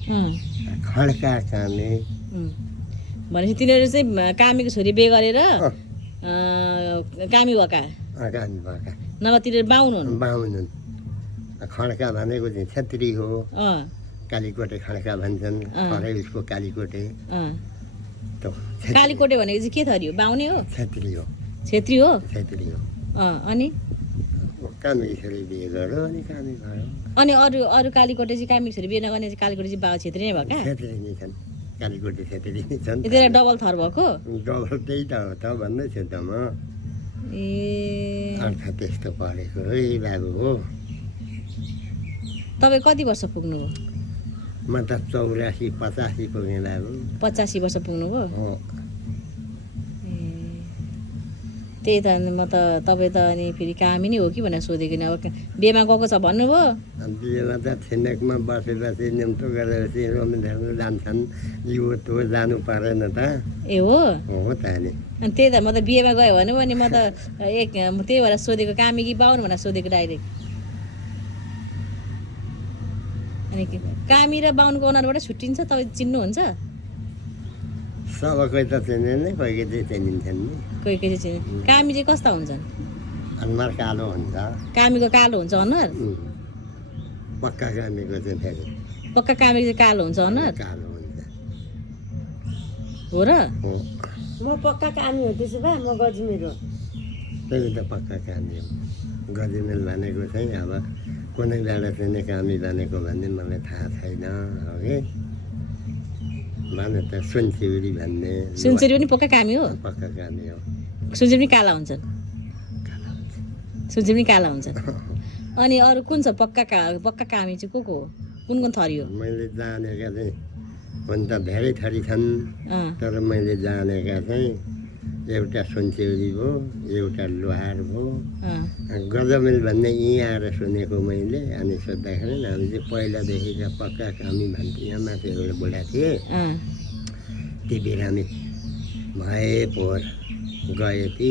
खड्का कामी भनेपछि तिनीहरू चाहिँ कामीको छोरी बिहे गरेर कामी भएका कामी भएका नभए तिनीहरू बाहुन हुन् बाहुन हुन् खड्का भनेको चाहिँ छेत्री हो कालीकोटे खड्का भन्छन् खरै उसको कालीकोटे कालीकोटे भनेको चाहिँ के थरी हो बाहुने हो छेत्री हो छेत्री हो अनि कामी छोरी बिहे गर्यो अनि कामी भयो अनि अरू अरू कालीकोटे चाहिँ कामी छोरी बिहे नगर्ने चाहिँ कालीकोटे चाहिँ छेत्री नै भएका छेत्री नै छन् कालीकोटे छेत्री नै छन् यति डबल थर भएको डबल त्यही त हो त भन्दैछु त म अर्थ त्यस्तो परेको है बाबु हो तपाईँ कति वर्ष पुग्नुभयो म त 84 85 पुगेँ बाबु 85 वर्ष पुग्नुभयो हो त्यही त म त तपाईँ त अनि फेरि कामी नै हो कि भनेर सोधेको नि अब बिहेमा गएको छ भन्नुभयो बिहेमा त छिन्डेकमा बसेपछि निम्तो गरेपछि रोमी हेर्नु जान्छन् यो त्यो जानु परेन त ए हो त नि अनि त्यही त म त बिहेमा गयो भने पनि म त त्यही भएर सोधेको कामी कि बाहुन भनेर सोधेको डाइरेक्ट अनि कामी र बाहुनको अनुहारबाट छुट्टिन्छ तपाईँ चिन्नुहुन्छ सबकै त चिन्दैन कोही कोही चाहिँ चिनिन्छन् नि कोही कोही चाहिँ चिन्नु कामी चाहिँ कस्ता हुन्छन् अनुहार कालो हुन्छ कामीको कालो हुन्छ अनुहार पक्का कामीको चाहिँ फेरि पक्का कामीको चाहिँ कालो हुन्छ अनुहार कालो हुन्छ हो र हो म पक्का कामी हो त्यसो भए म गजमेर हो त्यही त पक्का कामी हो गजमेर भनेको चाहिँ अब कुनै बेला चाहिँ कामी भनेको भन्ने मलाई थाहा छैन हो कि भने त सुनसिउरी भन्ने सुनसिउरी पनि पक्का कामी हो पक्का कामी हो सुनसिउरी पनि काला हुन्छन् सुनसिउरी पनि काला हुन्छन् अनि अरू कुन छ पक्का कामी चाहिँ को हो कुन कुन थरी हो मैले जानेका चाहिँ हुन त धेरै थरी छन् तर मैले जानेका चाहिँ एउटा सुनसिउरी भयो एउटा लोहार भयो गजमेल भन्ने यहीँ आएर सुनेको मैले अनि सोद्धाखेरि हामी चाहिँ पहिलादेखि त पक्का कामी भन्थ्यो यहाँ माथि एउटा बुढा थिए ती बिरामी भए पोहोर गए ती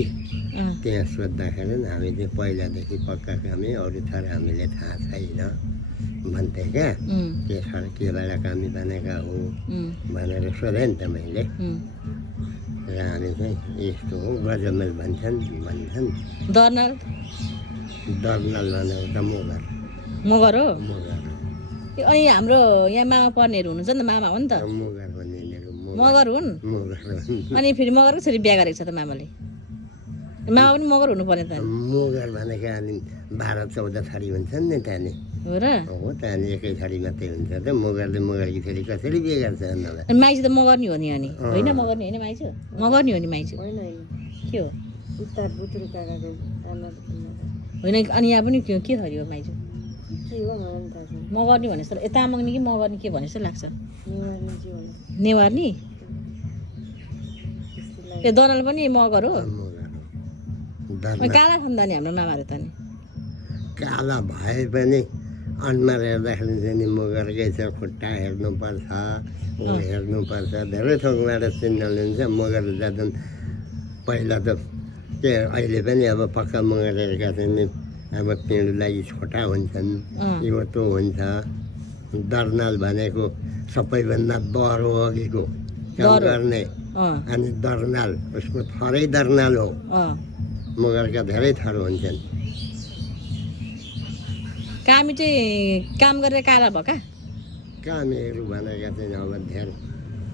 त्यहाँ सोद्धाखेरि हामी चाहिँ पहिलादेखि पक्का कामी अरू थर हामीले थाहा छैन भन्थे क्या के थर केबाट कामी बनेका हो भनेर सोधेँ नि त मैले र हामी चाहिँ यस्तो हो गजमेल भन्छन् दर्नाल भनेको त मगर हो मगर अनि हाम्रो यहाँ मामा पर्नेहरू हुनुहुन्छ नि त मामा हो नि त मगर भन्ने मगर हुन् मगर अनि फेरि मगरको छोरी बिहा गरेको छ त मामाले मामा पनि मगर हुनुपर्ने त मगर भनेको अनि 12-14 थरी हुन्छन् नि त्यहाँनिर हो र हो त्यहाँनिर एकै थरी मात्रै हुन्छ त मगरले मगरकी छोरी कसरी बिहे गर्छ अन्नलाई अनि माइजू त मगर नि हो नि अनि होइन मगर नि होइन माइजू मगर नि हो नि माइजू होइन होइन के हो उता बुत्रु काकाको आमाको होइन अनि यहाँ पनि के थरी हो माइजू के हो मलाई पनि थाहा छैन मगर नि भने जस्तो तामाङ नि कि मगर नि के भने जस्तो लाग्छ नेवारनी चाहिँ होला नेवार नि त्यस्तो लाग्यो ए दनाल पनि मगर हो मगर अनि काला छन् त नि हाम्रो मामाहरू त नि काला भए पनि अनुहार हेर्दाखेरि चाहिँ नि मगरकै छ खुट्टा हेर्नुपर्छ ऊ हेर्नुपर्छ धेरै थोकबाट चिन्न लिन्छ मगर जाँदा पहिला त के अहिले पनि अब पक्का मगरका चाहिँ नि अब पिँढलाई छोटा हुन्छन् यो त्यो हुन्छ दर्नाल भनेको सबैभन्दा बढो अघिको काम गर्ने अनि दर्नाल उसको थरै दर्नाल हो मगरका धेरै थर हुन्छन् कामी चाहिँ काम गरेर काला भएका कामीहरू भनेका चाहिँ अब धेरै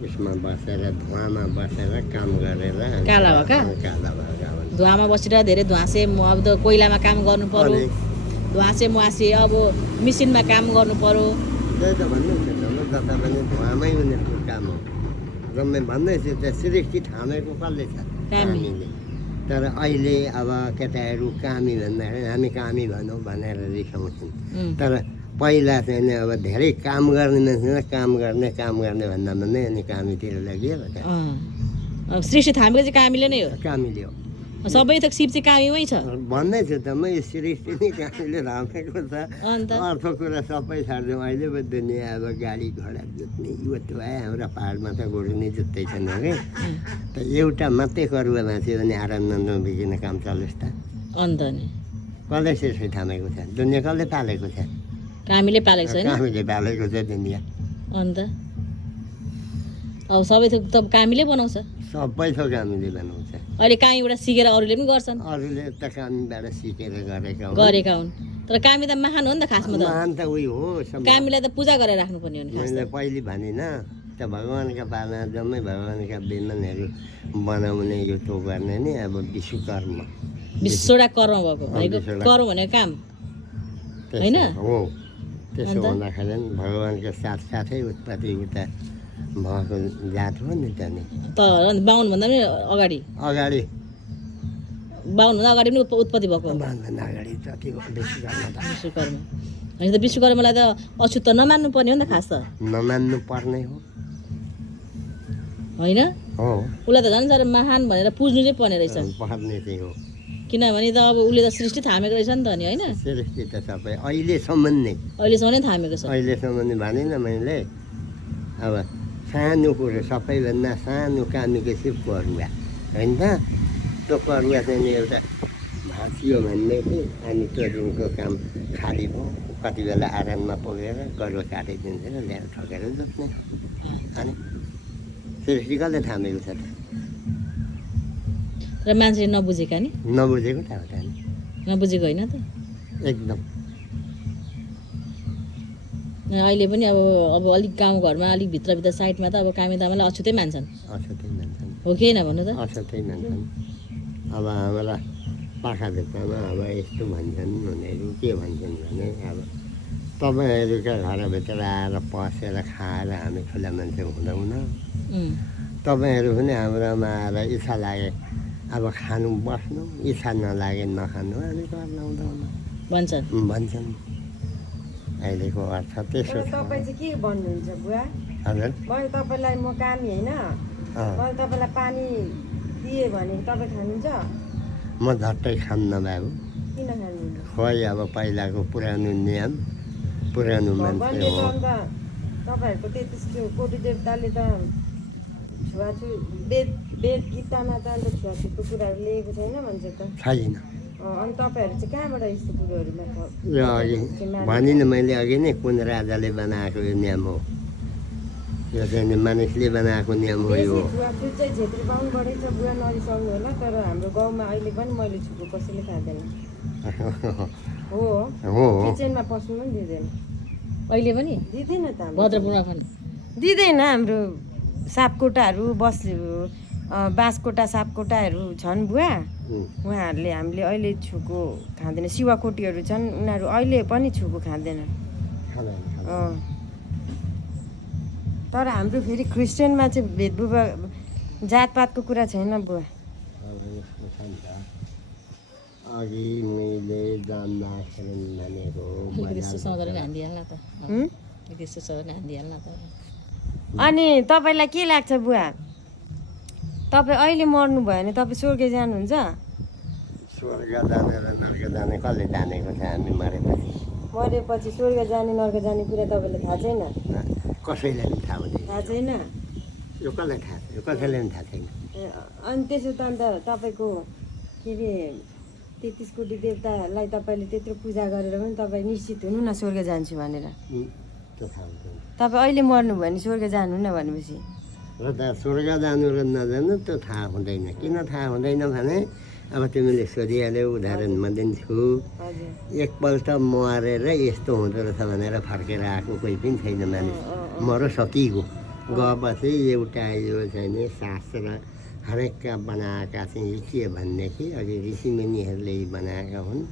उसमा बसेर धुवामा बसेर काम गरेर काला भएका काला भएका हुन् धुवामा बसेर धेरै धुवासे अब त कोइलामा काम गर्नु पर्यो धुवासे मुहासे अब मिसिनमा काम गर्नु पर्यो त्यही त भन्दैछु जता पनि धुवामै उनीहरूको काम हो र म भन्दैछु त्यो सृष्टि ठानेको कसले छ कामीले तर अहिले अब केटाहरू कामी भन्दाखेरि हामी कामी भनौँ भनेर रिसाउँछौँ तर पहिला चाहिँ नि अब धेरै काम गर्ने मान्छेलाई काम गर्ने भन्दा भन्दै अनि कामीतिर लागियो सृष्टि थामेको चाहिँ कामीले नै हो कामीले हो सबै थोक सिप चाहिँ कामीमै छ भन्दैछु त म यो सृष्टि नै कामीले थामेको छ अन्त अर्को कुरा सबै छाड्छौँ अहिले पो दुनियाँ अब गाडी घोडा जोत्ने यो त्यो आयो हाम्रो पाहाडमा त गोरु नै जोत्दै छैन कि त एउटा मात्रै करुवा भाँच्यो भने आराम नबिकन काम चलोस् त अन्त नि कसले सृष्टि थामेको छ दुनियाँ कसले पालेको छ कामीले पालेको छैन कामीले पालेको छ दुनियाँ अन्त अब सबै थोक त कामीले बनाउँछ सबै थोक हामीले बनाउँछ अहिले कामीबाट सिकेर अरूले पनि गर्छन् अरूले त कामीबाट सिकेर गरेका हुन् गरेका हुन् तर कामी त महान हो नि त खासमा त महान त उही हो कामीलाई त पूजा गरेर राख्नुपर्ने हो नि खास मैले पहिले भनिनँ त भगवान्का पालना जम्मै भगवान्का विमानहरू बनाउने यो तो गर्ने नि अब विश्वकर्म विश्ववटा कर्म भएको भाइको विश्ववटा। कर्म भनेको काम त्यसो होइन? हो त्यसो अन्त? हुँदाखेरि भगवान्को साथसाथै उत्पत्ति उता भएको जात हो नि त नि त बाहुनभन्दा पनि अगाडि अगाडि बाहुनभन्दा अगाडि पनि उत्पत्ति भएको हो बाहुनभन्दा अगाडि जति विश्वकर्म त विश्वकर्म होइन त विश्वकर्मलाई त अछुत त नमान्नु पर्ने हो नि त खास त नमान्नु पर्ने हो होइन हो उसलाई त झन् साह्रो महान भनेर पुज्नु चाहिँ पर्ने रहेछ पर्ने चाहिँ हो किनभने त अब उसले त सृष्टि थामेको रहेछ नि त नि होइन सृष्टि त सबै अहिलेसम्म नै अहिलेसम्म नै थामेको छ अहिलेसम्म नै भनेन मैले अब सानो कुरो सबैभन्दा सानो कामीको चाहिँ परुवा होइन त त्यो परुवा चाहिँ नि एउटा भाँचियो भनेदेखि अनि त्यो दिनको काम खाली भयो कति बेला आराममा पुगेर गरुवा काटिदिन्छ र ल्याएर ठकेर जोत्ने अनि सृष्टि कसले थामेको छ त र मान्छेले नबुझेका नि नबुझेको थाहा त नि नबुझेको होइन त एकदम अहिले पनि अब अलिक गाउँघरमा अलिक भित्रभित्र साइडमा त अब कामी दामालाई अछुतै मान्छन् अछुतै मान्छन् हो कि होइन भन्नु त अछुतै मान्छन् अब हाम्रा पाखा भित्तामा अब यस्तो भन्छन् उनीहरू के भन्छन् भने अब तपाईँहरूका घरभित्र आएर पसेर खाएर हामी ठुला मान्छे हुँदैनौँ तपाईँहरू पनि हाम्रोमा आएर इच्छा लागे अब खानु बस्नु इच्छा नलागे नखानु हामी घर लाउँदैनौँ भन्छन् भन्छन् अहिलेको अर्थ त्यसो तर छ तपाईँ चाहिँ के भन्नुहुन्छ बुवा हजुर मैले तपाईँलाई म कामी होइन मैले तपाईँलाई पानी दिएँ भने तपाईँ खानुहुन्छ म झट्टै खान्न बाबु किन खानुहुन्छ खोइ अब पहिलाको पुरानो नियम पुरानो मान्छे भगवान्ले त हो अन्त तपाईँहरूको 33 कोटी देवताले त छुवाछु वेद गीतामा त अन्त छुवाछुतको कुराहरू लेखेको छैन भन्छ त छैन अनि तपाईँहरू चाहिँ कहाँबाट यस्तो कुरोहरूमा यो अघि भनिनँ मैले अघि नै कुन राजाले बनाएको यो नियम हो यो चाहिँ नि मानिसले बनाएको नियम हो यो छुवाछुत चाहिँ छेत्री बाहुनबाटै छ बुवा नरिसाउनु होला तर हाम्रो गाउँमा अहिले पनि मैले छुको कसैले खाँदैन हो हो किचनमा पस्नु पनि दिँदैन अहिले पनि दिँदैन त हाम्रो भद्रपुरमा पनि दिँदैन हाम्रो सापकोटाहरू बाँसकोटा सापकोटाहरू छन् बुवा उहाँहरूले हामीले अहिले छुको खाँदैन शिवाकोटीहरू छन् उनीहरू अहिले पनि छुको खाँदैन तर हाम्रो फेरि क्रिस्चियनमा चाहिँ भेदभाव जातपातको कुरा छैन बुवा अघि मैले जान्दाखेरि भनेको अनि तपाईँलाई के लाग्छ बुवा तपाईँ अहिले मर्नु भयो भने तपाईँ स्वर्ग जानुहुन्छ स्वर्ग जाने र नर्क जाने कसले जानेको छ हामी मरेपछि मरेपछि स्वर्ग जाने नर्क जाने कुरा तपाईँलाई थाहा छैन कसैलाई पनि थाहा हुँदैन थाहा छैन यो कसलाई थाहा छ यो कसैलाई पनि थाहा छैन अनि त्यसो त अन्त तपाईँको के अरे 33 कोटी देवतालाई तपाईँले त्यत्रो पूजा गरेर पनि तपाईँ निश्चित हुनु न स्वर्ग जान्छु भनेर त्यो थाहा हुँदैन तपाईँ अहिले मर्नु भयो भने स्वर्ग जानु न भनेपछि र त स्वर्ग जानु र नजानु त्यो थाहा हुँदैन किन थाहा हुँदैन भने अब तिमीले सोधिहाल्यौ उदाहरणमा दिन्छु हजुर एकपल्ट मरेर यस्तो हुँदो रहेछ भनेर फर्केर आएको कोही पनि छैन मानिस मर सकिगयो गएपछि एउटा यो चाहिँ नि शास्त्र हरेकका बनाएका चाहिँ के भनेदेखि अघि ऋषिमुनिहरूले बनाएका हुन्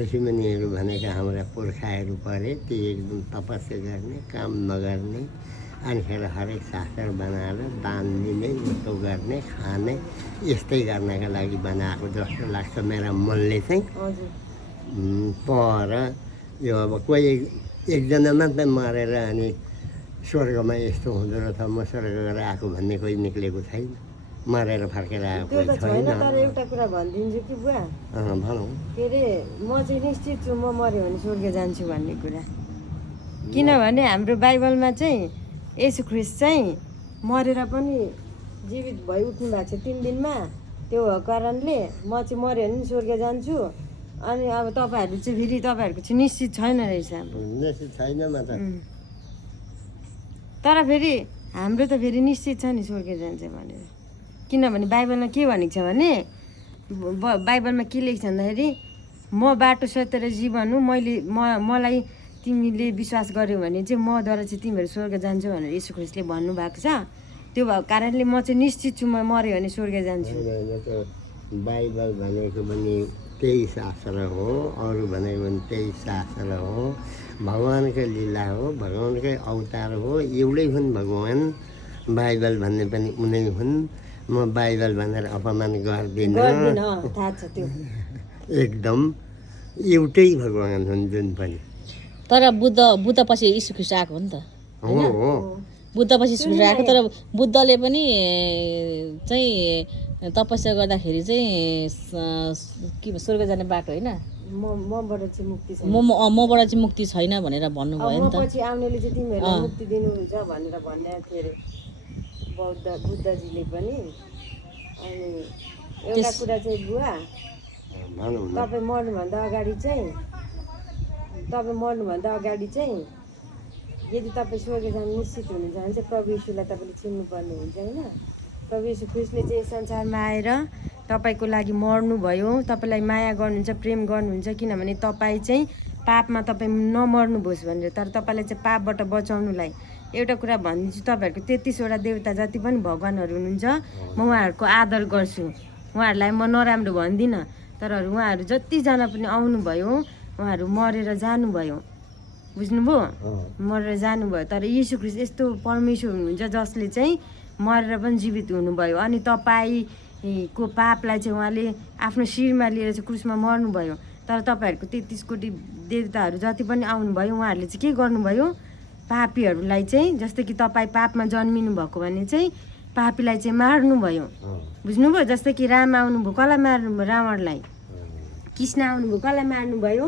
ऋषिमुनिहरू भनेका हाम्रा पुर्खाहरू परे ती एकदम तपस्या गर्ने काम नगर्ने अनिखेर हरेक शास्त्र बनाएर दान दिने यस्तो गर्ने खाने यस्तै गर्नका लागि बनाएको जस्तो लाग्छ मेरा मनले चाहिँ हजुर पर यो अब कोही एकजना मात्रै मरेर अनि स्वर्गमा यस्तो हुँदो रहेछ म स्वर्ग गएर आएको भन्ने कोही निक्लेको छैन मरेर फर्केर आएको त्यो कोही त छैन छैन तर एउटा कुरा भनिदिन्छु कि बुवा भनौँ के अरे म चाहिँ निश्चित छु म मऱ्यो भने स्वर्ग जान्छु भन्ने कुरा किनभने हाम्रो बाइबलमा चाहिँ येशू ख्रिस्ट चाहिँ मरेर पनि जीवित भइ उठ्नु भएको छ 3 दिनमा त्यो कारणले म चाहिँ मऱ्यो भने स्वर्ग जान्छु अनि अब तपाईँहरू चाहिँ फेरि तपाईँहरूको चाहिँ निश्चित छैन रहेछ अब निश्चित छैन म त तर फेरि हाम्रो त फेरि निश्चित छ नि स्वर्ग जान्छ भनेर। किनभने बाइबलमा के भनेको छ भने बाइबलमा के लेख्छ भन्दाखेरि म बाटो सत्य र जीवन हो, मलाई तिमीले विश्वास गर्यौ भने चाहिँ मद्वारा चाहिँ तिमीहरू स्वर्ग जान्छौ भनेर यीशु ख्रिस्टले भन्नुभएको छ। त्यो भएको कारणले म चाहिँ निश्चित छु, म मऱ्यो भने स्वर्ग जान्छु। बाइबल भनेको पनि त्यही शास्त्र हो, अरू भनेको पनि त्यही शास्त्र हो, भगवान्कै लीला हो, भगवान्कै अवतार हो, एउटै हुन् भगवान्। बाइबल भन्ने पनि उनै हुन्। म बाइबल भनेर अपमान गर्दिनँ, थाहा छ त्यो। एकदम एउटै भगवान् हुन् जुन पनि। तर बुद्ध पछि यीशु ख्रिस्ट आएको हो नि त, हो बुद्ध पछि यीशु ख्रिस्ट आएको। तर बुद्धले पनि चाहिँ तपस्या गर्दाखेरि चाहिँ के स्वर्ग जाने बाटो होइन, मबाट चाहिँ मुक्ति छैन, मबाट चाहिँ मुक्ति छैन भनेर भन्नुभयो नि त। पछि आउनेले चाहिँ तिमीहरूलाई मुक्ति दिनुहुन्छ भनेर भन्ने थियो अरे बुद्धजीले पनि। अनि एउटा कुरा चाहिँ बुवा, तपाईँ मर्नुभन्दा अगाडि चाहिँ यदि तपाईँ स्वर्ग जानु निश्चित हुनुहुन्छ भने चाहिँ प्रभु यीशुलाई तपाईँले चिन्नुपर्ने हुन्छ होइन। प्रभु यीशु ख्रिस्टले चाहिँ संसारमा आएर तपाईँको लागि मर्नुभयो, तपाईँलाई माया गर्नुहुन्छ, प्रेम गर्नुहुन्छ, किनभने तपाईँ चाहिँ पापमा तपाईँ नमर्नुहोस् भनेर। तर तपाईँलाई चाहिँ पापबाट बचाउनुलाई एउटा कुरा भनिदिन्छु, तपाईँहरूको 33वटा देवता जति पनि भगवान्हरू हुनुहुन्छ म उहाँहरूको आदर गर्छु, उहाँहरूलाई म नराम्रो भन्दिनँ। तर उहाँहरू जतिजना पनि आउनुभयो उहाँहरू मरेर जानुभयो, बुझ्नुभयो, मरेर जानुभयो। तर यीशु ख्रिस्ट यस्तो परमेश्वर हुनुहुन्छ जसले चाहिँ मरेर पनि जीवित हुनुभयो। अनि तपाईँको पापलाई चाहिँ उहाँले आफ्नो शिरमा लिएर चाहिँ क्रुसमा मर्नुभयो। तर तपाईँहरूको 33 कोटी देवताहरू जति पनि आउनुभयो उहाँहरूले चाहिँ के गर्नुभयो, पापीहरूलाई चाहिँ, जस्तै कि तपाईँ पापमा जन्मिनु भएको भने चाहिँ पापीलाई चाहिँ मार्नुभयो, बुझ्नुभयो। जस्तै कि राम आउनुभयो, कसलाई मार्नुभयो, रावणलाई। कृष्ण आउनुभयो, कसलाई मार्नुभयो,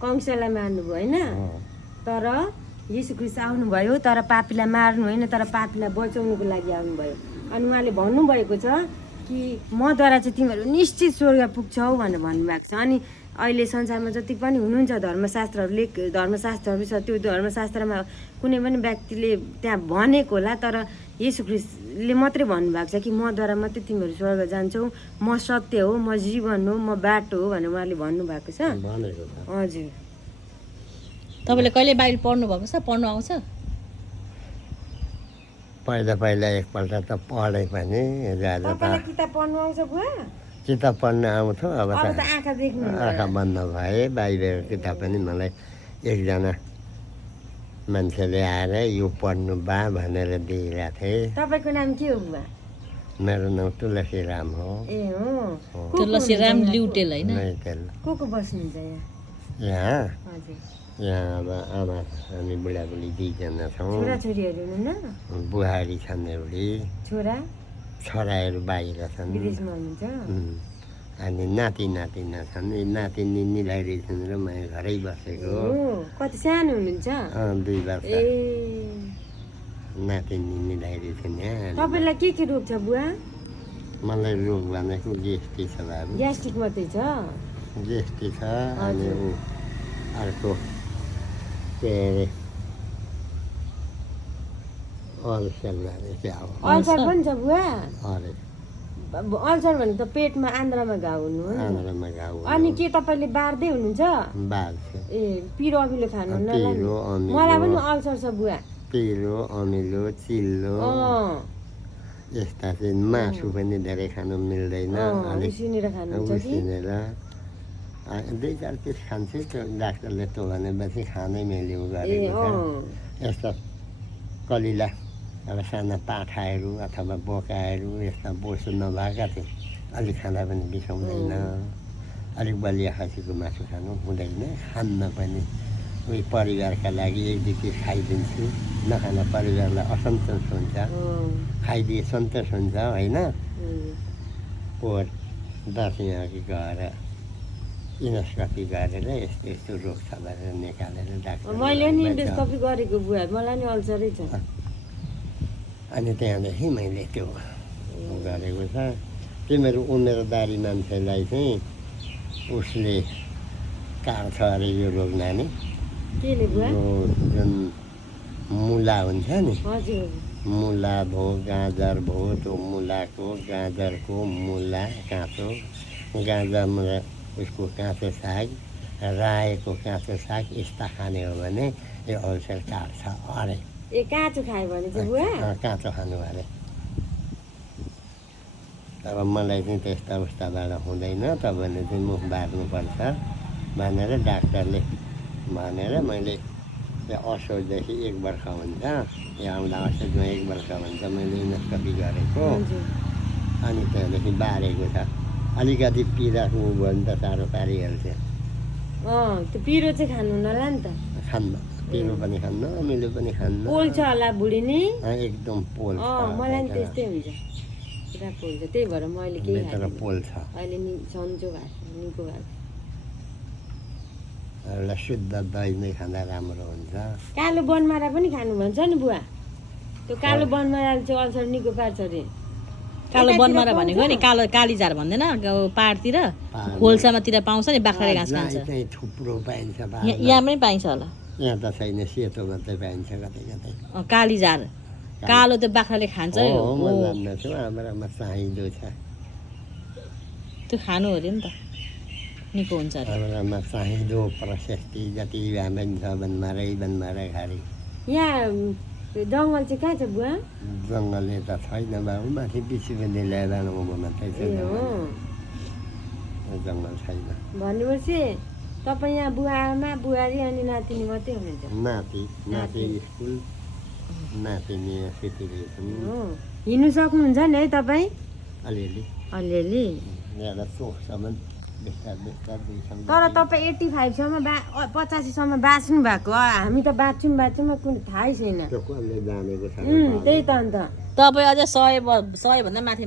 कंसलाई मार्नुभयो होइन। तर यीशु ख्रिस्ट आउनुभयो तर पापीलाई मार्नु होइन, तर पापीलाई बचाउनुको लागि आउनुभयो। अनि उहाँले भन्नुभएको छ कि मद्वारा चाहिँ तिमीहरू निश्चित स्वर्ग पुग्छौ भनेर भन्नुभएको छ। अनि अहिले संसारमा जति पनि हुनुहुन्छ धर्मशास्त्रहरू छ, त्यो धर्मशास्त्रमा कुनै पनि व्यक्तिले त्यहाँ भनेको होला, तर यीशु ख्रिस्टले मात्रै भन्नुभएको छ कि मद्वारा मात्रै तिमीहरू स्वर्ग जान्छौ, म सत्य हो, म जीवन हो, म बाटो हो भनेर उहाँले भन्नुभएको छ। हजुर। तपाईँले कहिले बाइबल पढ्नु भएको छ, पढ्नु आउँछ? पहिला एकपल्ट त पढेँ पनि। किताब पढ्नु आउँछ बुवा? किताब पढ्न आउँथ्यो, अब त आँखा देख्नु आँखा बन्द भए। बाइबल किताब पनि मलाई एकजना मान्छेले आएर यो पढ्नु बा भनेर दिइरहेको थिएँ। तपाईँको नाम के हो बुवा? मेरो नाम तुलसीराम हो। ए हो, तुलसीराम लिउटेल होइन? को बस्नुहुन्छ यहाँ? हजुर। यहाँ अब आमा हामी बुढाबुढी दुईजना छौँ। छोराछोरीहरू हुनुहुन्न? बुहारी छन् एउटी, छोराहरू बाहिर छन्, विदेशमा हुनुहुन्छ। अनि नातिना छन्। नातिनी निलाइरहेछन् र म घरै बसेको। कति सानो हुनुहुन्छ? 2 वर्ष। नातिनी निलाइरहेछन् यहाँ। तपाईँलाई के रोग छ बुवा? मलाई रोग भनेको गेस्ट्रिक छ बाबु। ग्यास्ट्रिक मात्रै छ? गेस्ट्रिक छ। अनि अर्को के अरे अल्सर अल्सर पनि छ बुवा? अरे अल्सर भने त पेटमा आन्द्रामा घाउ हुनु हो। आन्द्रामा घाउ। अनि के तपाईँले बार्दै हुनुहुन्छ? बार्छु। ए पिरो अमिलो खानुहुन्न? मलाई पनि अल्सर छ बुवा। पिरो अमिलो चिल्लो यस्ता चाहिँ मासु पनि धेरै खानु मिल्दैन। उसिनेर खानुहुन्छ कि? उसिनेर 2-4 पिस खान्छु। त्यो डाक्टरले त्यो भनेपछि खानै मिल्यो गरेको छ। यस्ता कलिला अब साना पाठाहरू अथवा बोकाहरू यस्ता बोसो नभएका थिए अलिक खाँदा पनि बिसाउँदैन। अलिक बलिया खसीको मासु खानु हुँदैन, खान्न पनि। उही परिवारका लागि 1-2 पिस खाइदिन्छु। नखाना परिवारलाई असन्तोष हुन्छ, खाइदिए सन्तोष हुन्छ होइन। पोहोर दसैँ अघि गएर इन्डोस्कोपी गरेर यस्तो रोग छ भनेर निकालेर डाक्टर मैले नि इन्डोस्कोपी गरेको बुवा, मलाई नि अल्सरै छ। अनि त्यहाँदेखि मैले त्यो गरेको छ। तिमीहरू उमेरदारी मान्छेलाई चाहिँ उसले काट्छ अरे यो रोग नानी। केले बुवा? जुन मुला हुन्छ नि हजुर मुला भयो गाजर भयो त्यो मुलाको गाजरको मुला काँचो गाजरमा उसको काँचो साग रायोको काँचो साग यस्ता खाने हो भने यो अल्सर काट्छ अरे ए काँचो खायो भने चाहिँ बुवा काँचो खानु अरे तर मलाई चाहिँ त्यस्ता उस्ताबाट हुँदैन तपाईँले चाहिँ मुख बार्नुपर्छ भनेर डाक्टरले भनेर मैले असोजदेखि 1 वर्ष हुन्छ यहाँ आउँदा असोजमा 1 वर्ष हुन्छ मैले इन्डोस्कोपी गरेको हजुर अनि त्यहाँदेखि बारेको छ अलिकति पिराख्नु भयो भने त साह्रो पारिहाल्छ त्यो पिरो चाहिँ खानु होला नि त खान्न पिरो पनि खान्न अमिलो पनि खान्न पोल्छ होला बुढी नि एकदम पोल मलाई नि त्यस्तै हुन्छ पुरा पोल्छ त्यही भएर मैले केही भित्र पोल छ अहिले नि सन्चो भएको निको भएको एउटा शुद्ध दही नै खाँदा राम्रो हुन्छ कालो बनमारा पनि खानु भन्छ नि बुवा त्यो कालो बनमाराले चाहिँ अल्सर निको पार्छ अरे कालो बनमारा भनेको नि कालो कालीझार भन्दैन पाहाडतिर खोल्सामातिर पाउँछ नि बाख्राले घाँस खान्छ चाहिँ थुप्रो पाइन्छ यहाँ पनि पाइन्छ होला यहाँ त छैन सेतो मात्रै पाइन्छ कतै कतै कालीझार कालो त्यो बाख्राले खान्छ हो म जान्दछु हाम्रोमा चाहिँदो छ त्यो खानु अरे नि त निको हुन्छ अरे हाम्रोमा चाहिँदो प्रशस्ति जति राम्रै छ बनमारै खाली यहाँ जङ्गल चाहिँ कहाँ छ बुवा जङ्गलले त छैन बाबु माथि पिछुपट्टि ल्याएर उँभो मात्रै छ ए हो जङ्गल छैन भनेपछि तपाईँ यहाँ बुवा आमा बुहारी अनि नातिनी मात्रै हुनुहुन्छ नाति स्कुल नातिनी सिटीले हो हिँड्नु सक्नुहुन्छ नि है तपाईँ अलिअलि अलिअलि यहाँ चोकसम्म बिस्तार दुईसम्म तर तपाईँ 85सम्म 85सम्म बाँच्नु भएको हामी त बाँच्छौँ कुनै थाहै छैन त्यो कसले जानेको छ त्यही त अन्त तपाईँ अझै 100 भन्दा माथि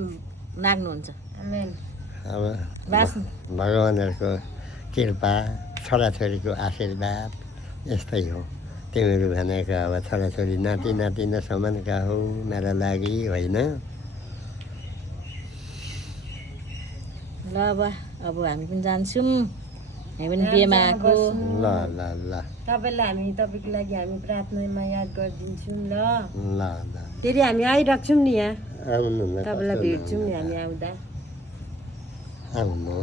नाग्नुहुन्छ आमेन अब बाँच्नु भगवान्हरूको कृपा छोराछोरीको आशीर्वाद यस्तै हो तिमीहरू भनेको अब छोराछोरी नाति समानका हो मेरा लागि होइन ल अब हामी पनि जान्छौँ हामी पनि बिहेमा आएको ल ल ल तपाईँलाई हामी तपाईँको लागि हामी प्रार्थनामा याद गरिदिन्छौँ ल ल ल फेरि हामी आइराख्छौँ नि यहाँ आउनु न तपाईँलाई भेट्छौँ नि हामी आउँदा आउनु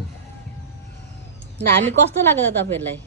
हामी कस्तो लाग्यो त तपाईँहरूलाई